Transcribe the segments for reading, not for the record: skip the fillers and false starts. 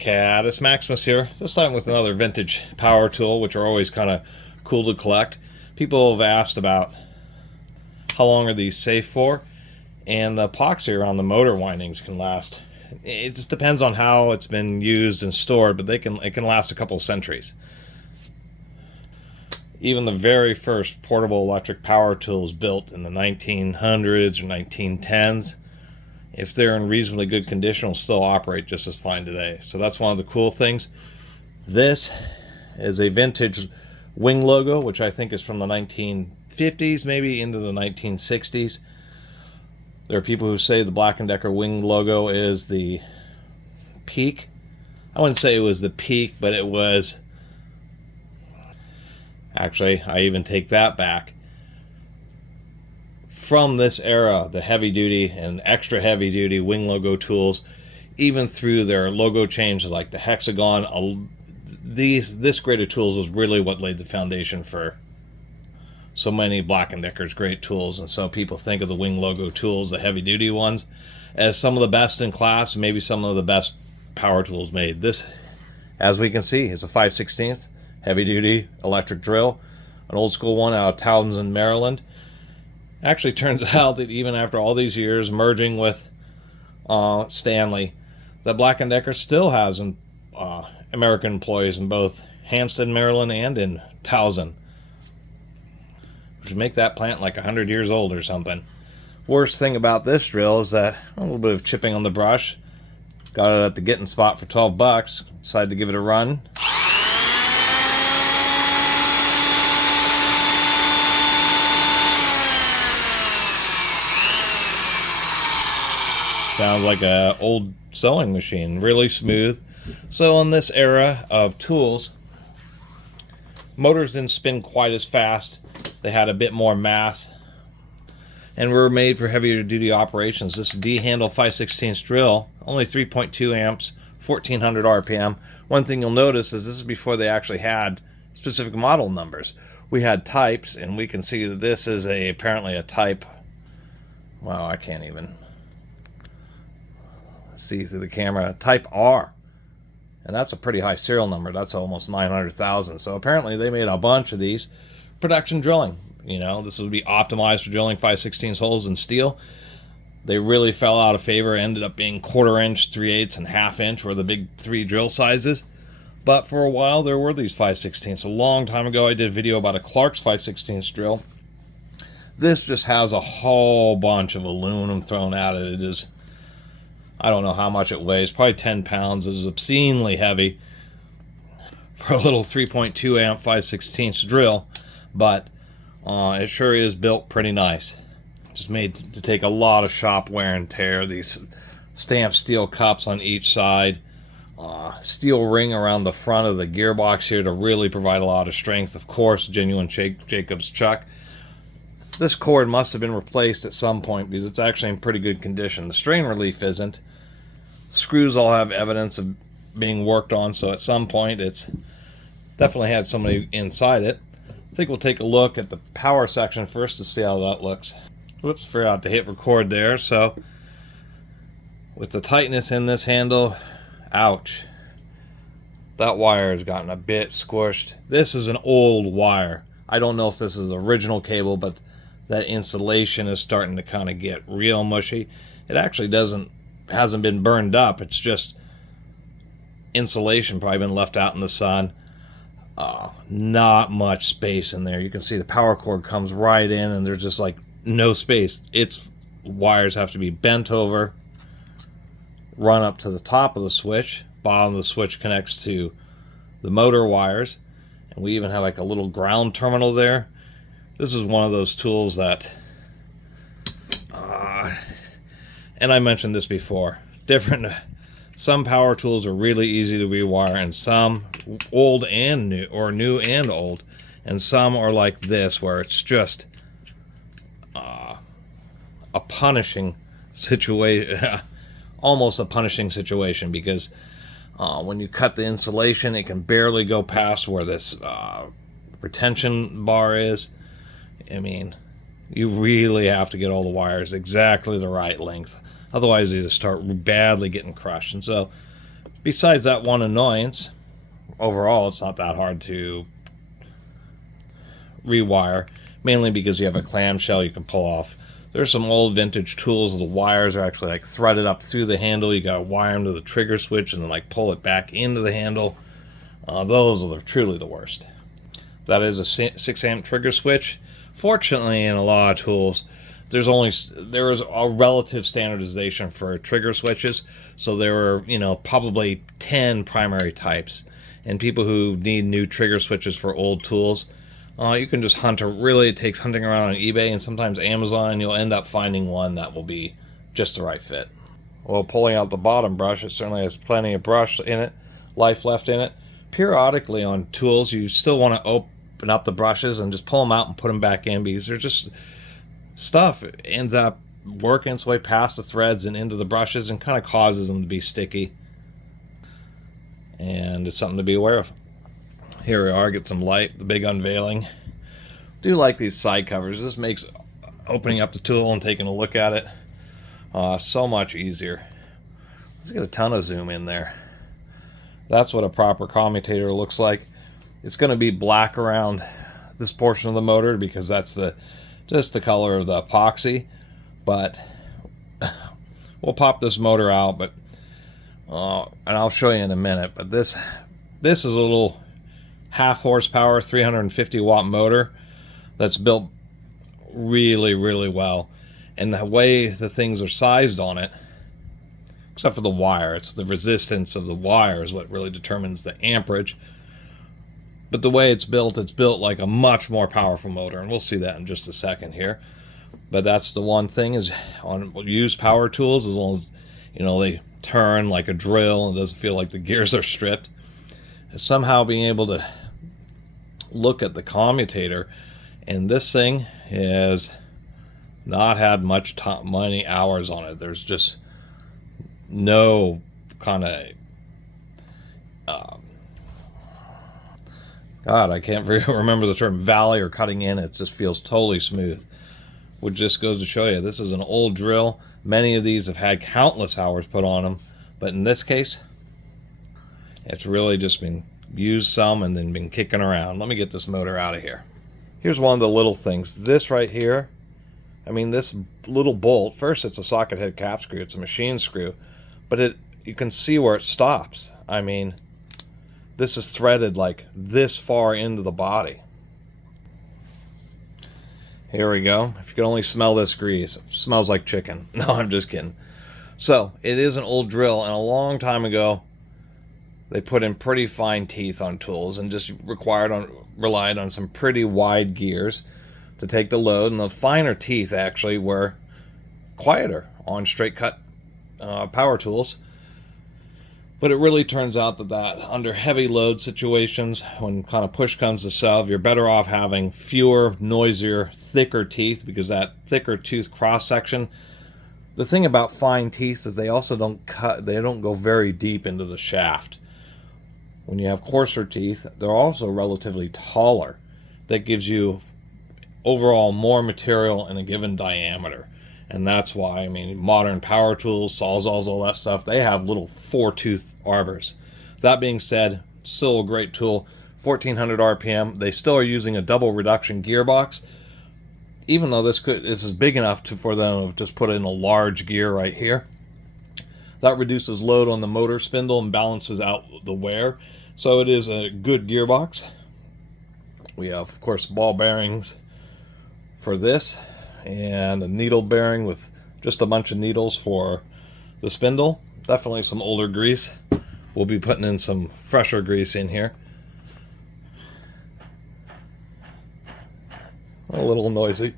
Catus Maximus here. This time with another vintage power tool, which are always kind of cool to collect. People have asked about how long are these safe for, and the epoxy around the motor windings can last. It just depends on how it's been used and stored, but it can last a couple of centuries. Even the very first portable electric power tools built in the 1900s or 1910s, if they're in reasonably good condition, will still operate just as fine today. So that's one of the cool things. This is a vintage wing logo, which I think is from the 1950s, maybe into the 1960s. There are people who say the Black & Decker wing logo is the peak. I wouldn't say it was the peak, but it was... Actually, I even take that back. From this era, the heavy-duty and extra heavy-duty wing logo tools, even through their logo changes like the hexagon, this grade of tools was really what laid the foundation for so many Black & Decker's great tools. And so people think of the wing logo tools, the heavy-duty ones, as some of the best in class, maybe some of the best power tools made. This, as we can see, is a 5/16 heavy-duty electric drill, an old-school one out of Townsend, Maryland. Actually turns out that even after all these years merging with Stanley, that Black & Decker still has American employees in both Hampstead, Maryland and in Townsend, which would make that plant like 100 years old or something. Worst thing about this drill is that a little bit of chipping on the brush. Got it at the Getting Spot for 12 bucks. Decided to give it a run. Sounds like an old sewing machine, really smooth. So in this era of tools, motors didn't spin quite as fast. They had a bit more mass and were made for heavier duty operations. This D-handle 5/16 drill, only 3.2 amps, 1400 RPM. One thing you'll notice is this is before they actually had specific model numbers. We had types, and we can see that this is apparently a type. Wow, I can't even see through the camera. Type R, and that's a pretty high serial number. That's almost 900,000. So apparently they made a bunch of these production drilling. You know, this would be optimized for drilling 5/16 holes in steel. They really fell out of favor, ended up being 1/4 inch, 3/8 and 1/2 inch were the big three drill sizes. But for a while there were these 5/16. A long time ago I did a video about a Clark's 5/16 drill. This just has a whole bunch of aluminum thrown at it. It is, I don't know how much it weighs, probably 10 pounds. It is obscenely heavy for a little 3.2 amp 5/16 drill, but it sure is built pretty nice. Just made to take a lot of shop wear and tear. These stamped steel cups on each side, steel ring around the front of the gearbox here to really provide a lot of strength. Of course, genuine Jacobs chuck. This cord must have been replaced at some point because it's actually in pretty good condition. The strain relief isn't. Screws all have evidence of being worked on, so at some point it's definitely had somebody inside it. I think we'll take a look at the power section first to see how that looks. Whoops, forgot to hit record there. So with the tightness in this handle, ouch, that wire has gotten a bit squished. This is an old wire. I don't know if this is the original cable, but that insulation is starting to kind of get real mushy. It actually hasn't been burned up. It's just insulation probably been left out in the sun. Not much space in there. You can see the power cord comes right in and there's just like no space. Its wires have to be bent over, run up to the top of the switch. Bottom of the switch connects to the motor wires, and we even have like a little ground terminal there. This is one of those tools that and I mentioned this before, some power tools are really easy to rewire, and some old and new, or new and old, and some are like this where it's just a punishing situation, almost a punishing situation, because when you cut the insulation it can barely go past where this retention bar is. I mean, you really have to get all the wires exactly the right length. Otherwise, they just start badly getting crushed. And so, Besides that one annoyance, overall it's not that hard to rewire, mainly because you have a clamshell you can pull off. There's some old vintage tools. The wires are actually like threaded up through the handle. You gotta wire them to the trigger switch and then like pull it back into the handle. Those are truly the worst. That is a 6 amp trigger switch. Fortunately, in a lot of tools, there is a relative standardization for trigger switches. So there are, probably 10 primary types. And people who need new trigger switches for old tools, you can just hunt. It takes hunting around on eBay and sometimes Amazon, and you'll end up finding one that will be just the right fit. Well, pulling out the bottom brush, it certainly has plenty of brush in it, life left in it. Periodically on tools, you still want to open up the brushes and just pull them out and put them back in, because they're just stuff ends up working its way past the threads and into the brushes and kind of causes them to be sticky. And it's something to be aware of. Here we are, get some light, the big unveiling. Do like these side covers. This makes opening up the tool and taking a look at it so much easier. Let's get a ton of zoom in there. That's what a proper commutator looks like. It's going to be black around this portion of the motor because that's just the color of the epoxy. But we'll pop this motor out, but and I'll show you in a minute. But this is a little half horsepower 350 watt motor that's built really, really well. And the way the things are sized on it, except for the wire, it's the resistance of the wire is what really determines the amperage. But the way it's built like a much more powerful motor, and we'll see that in just a second here. But that's the one thing is on used power tools, as long as they turn like a drill and it doesn't feel like the gears are stripped, is somehow being able to look at the commutator, and this thing has not had many hours on it. There's just no kind of God, I can't remember the term, valley or cutting in. It just feels totally smooth, which just goes to show you this is an old drill. Many of these have had countless hours put on them, but in this case it's really just been used some and then been kicking around. Let me get this motor out of here. Here's one of the little things. This right here, this little bolt, first it's a socket head cap screw, it's a machine screw, but you can see where it stops. This is threaded like this far into the body. Here we go. If you could only smell this grease, it smells like chicken. No, I'm just kidding. So it is an old drill, and a long time ago they put in pretty fine teeth on tools and just relied on some pretty wide gears to take the load, and the finer teeth actually were quieter on straight cut power tools. But it really turns out that under heavy load situations, when kind of push comes to shove, you're better off having fewer, noisier, thicker teeth, because that thicker tooth cross section, the thing about fine teeth is they also don't go very deep into the shaft. When you have coarser teeth, they're also relatively taller. That gives you overall more material in a given diameter. And that's why, modern power tools, sawzalls, all that stuff, they have little 4-tooth arbors. That being said, still a great tool. 1400 RPM. They still are using a double reduction gearbox. Even though this is big enough for them to just put in a large gear right here. That reduces load on the motor spindle and balances out the wear. So it is a good gearbox. We have, of course, ball bearings for this, and a needle bearing with just a bunch of needles for the spindle. Definitely some older grease. We'll be putting in some fresher grease in here. A little noisy.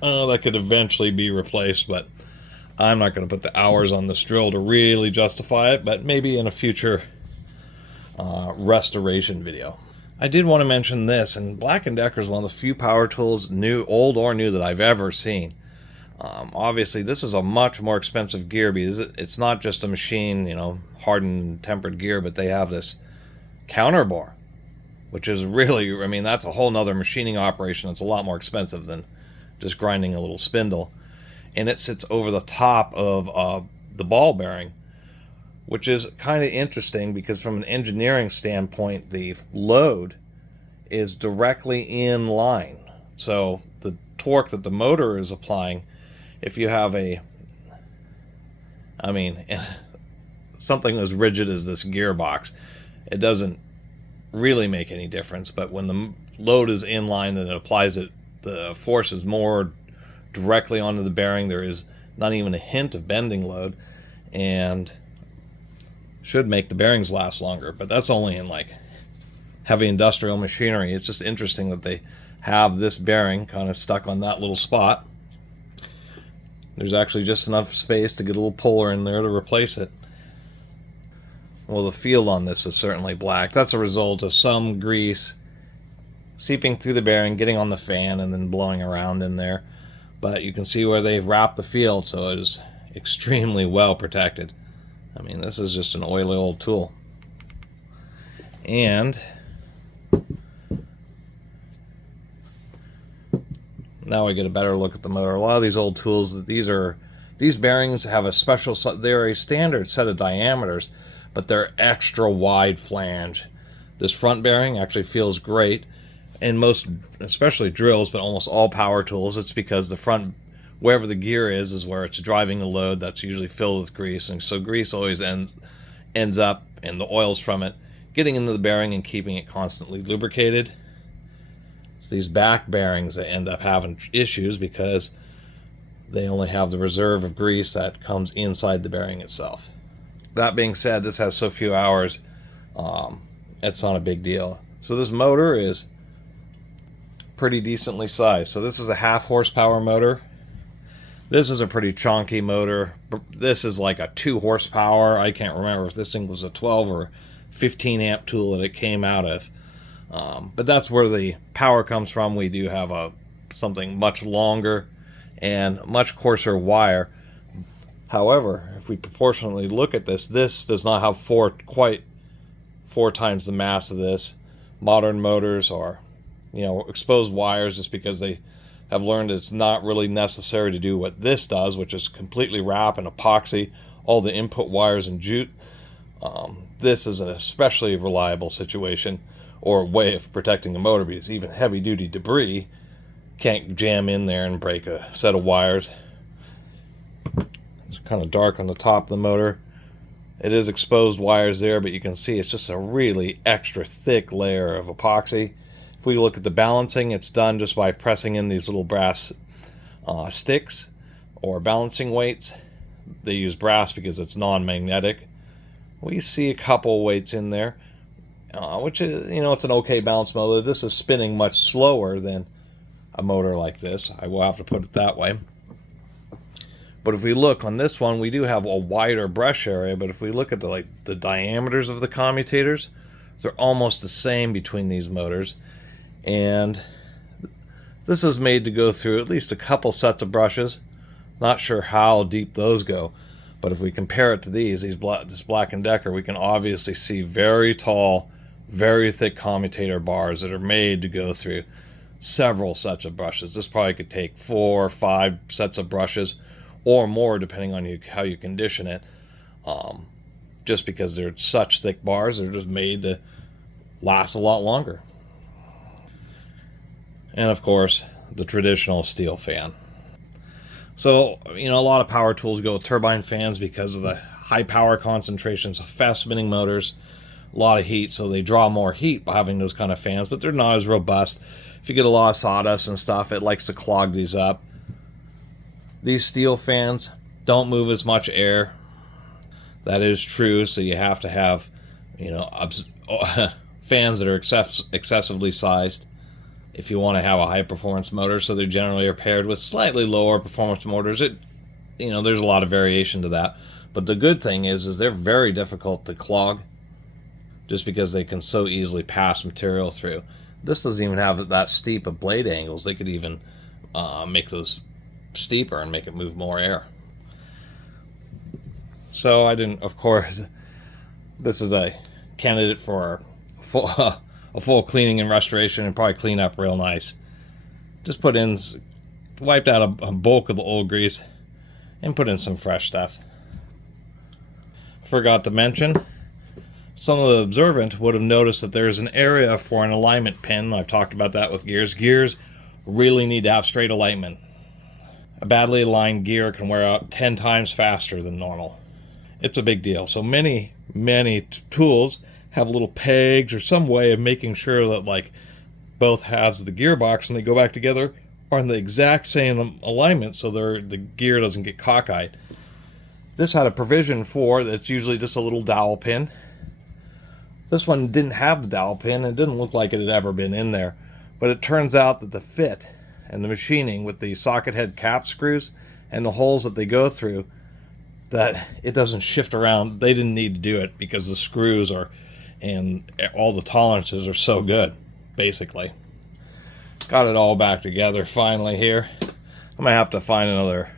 That could eventually be replaced, but I'm not going to put the hours on this drill to really justify it, but maybe in a future restoration video. I did want to mention this, and Black & Decker is one of the few power tools, old or new, that I've ever seen. Obviously, this is a much more expensive gear because it's not just a machine, hardened, tempered gear, but they have this counterbar, which is really, that's a whole nother machining operation. It's a lot more expensive than just grinding a little spindle. And it sits over the top of the ball bearing, which is kind of interesting because from an engineering standpoint, the load is directly in line. So the torque that the motor is applying, if you have something as rigid as this gearbox, it doesn't really make any difference. But when the load is in line and it applies it, the force is more directly onto the bearing. There is not even a hint of bending load, and should make the bearings last longer. But that's only in like heavy industrial machinery. It's just interesting that they have this bearing kind of stuck on that little spot. There's actually just enough space to get a little puller in there to replace it. Well, the field on this is certainly black. That's a result of some grease seeping through the bearing, getting on the fan, and then blowing around in there. But you can see where they've wrapped the field, so it is extremely well protected. I mean, this is just an oily old tool. And now we get a better look at the motor. A lot of these old tools, these bearings have a special, they're a standard set of diameters, but they're extra wide flange. This front bearing actually feels great. In most, especially drills, but almost all power tools, it's because the front, wherever the gear is where it's driving the load. That's usually filled with grease, and so grease always ends up, and the oils from it, getting into the bearing and keeping it constantly lubricated. It's these back bearings that end up having issues because they only have the reserve of grease that comes inside the bearing itself. That being said, this has so few hours, it's not a big deal. So this motor is pretty decently sized. So this is a 1/2 horsepower motor. This is a pretty chonky motor. This is like a 2 horsepower. I can't remember if this thing was a 12 or 15 amp tool that it came out of. But that's where the power comes from. We do have something much longer and much coarser wire. However, if we proportionally look at this does not have quite 4 times the mass of this. Modern motors are, exposed wires, just because they have learned it's not really necessary to do what this does, which is completely wrap and epoxy all the input wires and jute. This is an especially reliable situation or way of protecting the motor, because even heavy duty debris can't jam in there and break a set of wires. It's kind of dark on the top of the motor. It is exposed wires there, but you can see it's just a really extra thick layer of epoxy. If we look at the balancing, it's done just by pressing in these little brass sticks or balancing weights. They use brass because it's non-magnetic. We see a couple weights in there, which is, it's an okay balance motor. This is spinning much slower than a motor like this. I will have to put it that way. But if we look on this one, we do have a wider brush area, but if we look at the diameters of the commutators, they're almost the same between these motors. And this is made to go through at least a couple sets of brushes. Not sure how deep those go, but if we compare it to this Black & Decker, we can obviously see very tall, very thick commutator bars that are made to go through several sets of brushes. This probably could take 4 or 5 sets of brushes or more, depending on how you condition it. Just because they're such thick bars, they're just made to last a lot longer. And of course, the traditional steel fan. So, a lot of power tools go with turbine fans because of the high power concentrations of fast spinning motors, a lot of heat, so they draw more heat by having those kind of fans, but they're not as robust. If you get a lot of sawdust and stuff, it likes to clog these up. These steel fans don't move as much air. That is true, so you have to have, fans that are excessively sized if you want to have a high performance motor. So they generally are paired with slightly lower performance motors. There's a lot of variation to that. But the good thing is they're very difficult to clog, just because they can so easily pass material through. This doesn't even have that steep of blade angles. They could even make those steeper and make it move more air. So of course, this is a candidate for a full cleaning and restoration, and probably clean up real nice. Just wiped out a bulk of the old grease and put in some fresh stuff. Forgot to mention, some of the observant would have noticed that there's an area for an alignment pin. I've talked about that with gears. Gears really need to have straight alignment. A badly aligned gear can wear out 10 times faster than normal. It's a big deal. So many tools have little pegs or some way of making sure that like both halves of the gearbox, when they go back together, are in the exact same alignment so the gear doesn't get cockeyed. This had a provision for that's usually just a little dowel pin. This one didn't have the dowel pin, and it didn't look like it had ever been in there. But it turns out that the fit and the machining with the socket head cap screws and the holes that they go through, that it doesn't shift around. They didn't need to do it because the screws are, and all the tolerances are so good, basically. Got it all back together finally here. I'm gonna have to find another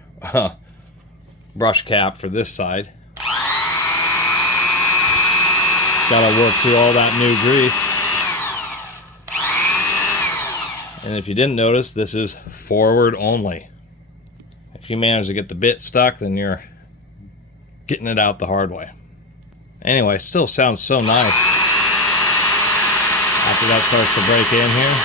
brush cap for this side. Gotta work through all that new grease. And if you didn't notice, this is forward only. If you manage to get the bit stuck, then you're getting it out the hard way. Anyway, still sounds so nice. After that starts to break in here.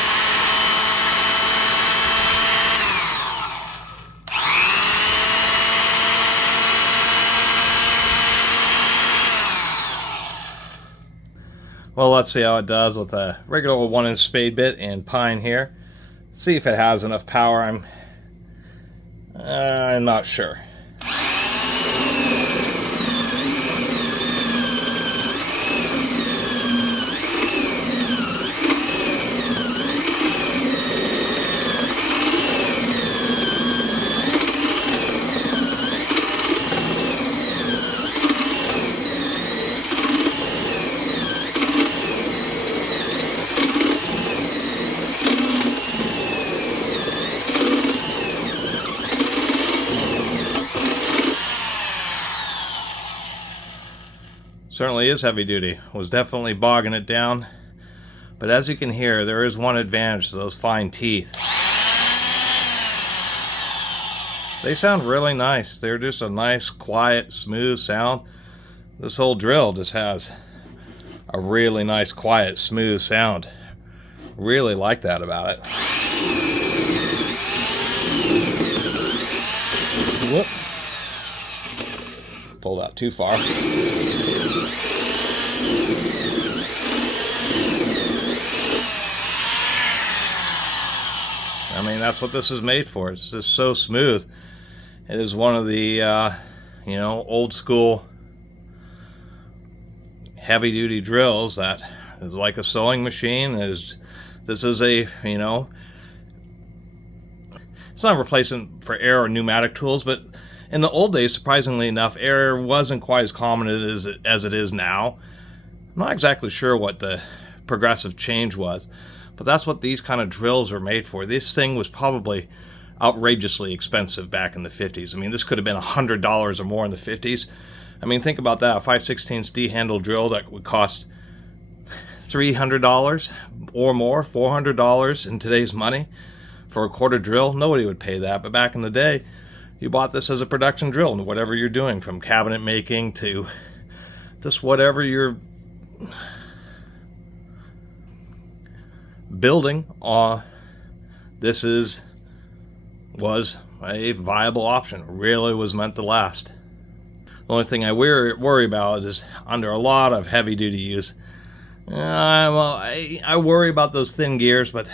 Well, let's see how it does with a regular 1-inch spade bit and pine here. See if it has enough power. I'm not sure. Certainly is heavy duty. Was definitely bogging it down. But as you can hear, there is one advantage to those fine teeth. They sound really nice. They're just a nice, quiet, smooth sound. This whole drill just has a really nice, quiet, smooth sound. Really like that about it. Whoop. Pulled out too far. I mean, that's what this is made for. It's just so smooth. It is one of the, old school heavy duty drills that is like a sewing machine. This is a, it's not a replacement for air or pneumatic tools, but in the old days, surprisingly enough, air wasn't quite as common as it is now. I'm not exactly sure what the progressive change was, but that's what these kind of drills are made for. This thing was probably outrageously expensive back in the 50s. I mean, this could have been $100 or more in the 50s. I mean, think about that. A 5/16 D-handle drill that would cost $300 or more, $400 in today's money for a quarter drill. Nobody would pay that, but back in the day, you bought this as a production drill, and whatever you're doing, from cabinet making to just whatever you're building, this was a viable option. It really was meant to last. The only thing I worry about is under a lot of heavy duty use. I worry about those thin gears, but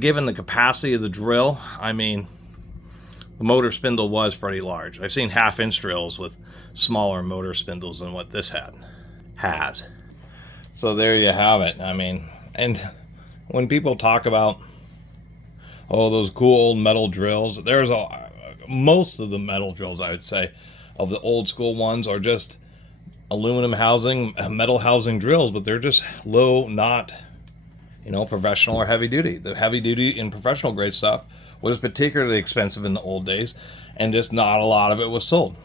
given the capacity of the drill, I mean, the motor spindle was pretty large. I've seen 1/2-inch drills with smaller motor spindles than what this has. So there you have it. I mean, and when people talk about, those cool old metal drills, most of the metal drills, I would say, of the old school ones are just aluminum housing, metal housing drills, but they're just low, not, professional or heavy duty. The heavy duty and professional grade stuff was particularly expensive in the old days, and just not a lot of it was sold.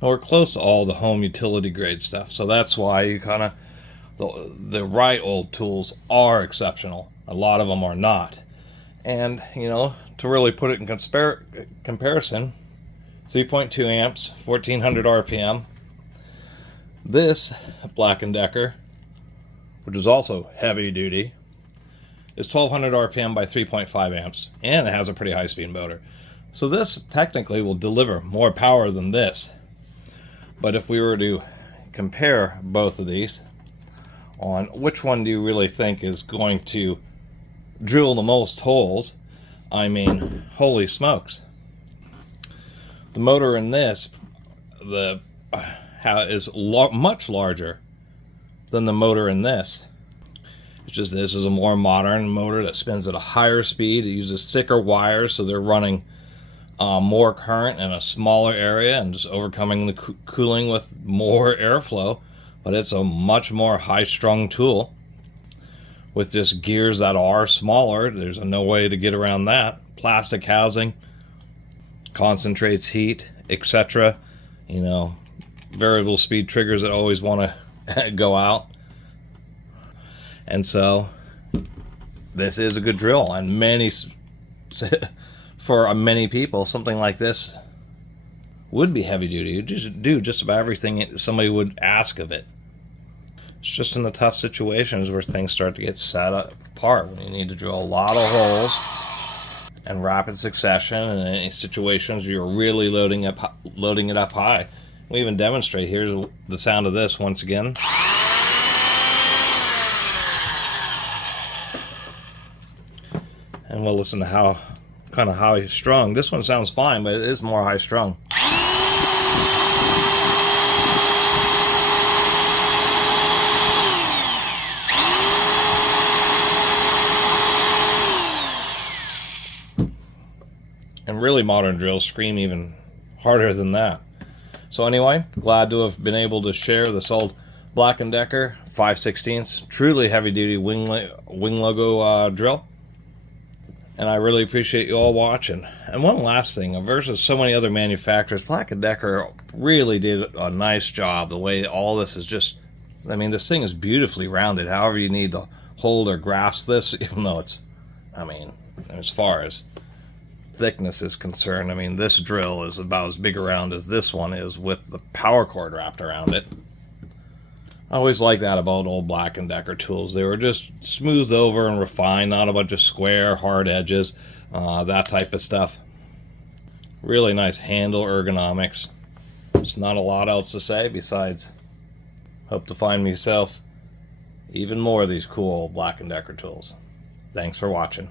Nor close to all the home utility grade stuff. So that's why you kind of, the right old tools are exceptional. A lot of them are not. And, to really put it in comparison, 3.2 amps, 1400 RPM, This Black & Decker, which is also heavy duty, is 1200 RPM by 3.5 amps, and it has a pretty high speed motor. So this technically will deliver more power than this. But if we were to compare both of these on which one do you really think is going to drill the most holes, I mean, holy smokes. The motor in this is much larger than the motor in this. It's just this is a more modern motor that spins at a higher speed. It uses thicker wires, so they're running more current in a smaller area and just overcoming the cooling with more airflow. But it's a much more high-strung tool with just gears that are smaller. There's no way to get around that. Plastic housing, concentrates heat, etc. You know, variable speed triggers that always want to go out. And so this is a good drill, and for many people something like this would be heavy duty. You just do just about everything somebody would ask of it. It's just in the tough situations where things start to get set apart, when you need to drill a lot of holes in rapid succession, and in any situations you're really loading it up high. We even demonstrate. Here's the sound of this once again. And we'll listen to how high strung. This one sounds fine, but it is more high strung. And really modern drills scream even harder than that. So anyway, glad to have been able to share this old Black & Decker 5/16, truly heavy duty wing logo drill. And I really appreciate you all watching. And one last thing, versus so many other manufacturers, Black & Decker really did a nice job. The way all this is just, I mean, this thing is beautifully rounded. However you need to hold or grasp this, even though it's, I mean, as far as thickness is concerned, I mean, this drill is about as big around as this one is with the power cord wrapped around it. I always like that about old Black & Decker tools. They were just smoothed over and refined, not a bunch of square, hard edges, that type of stuff. Really nice handle ergonomics. There's not a lot else to say besides hope to find myself even more of these cool old Black & Decker tools. Thanks for watching.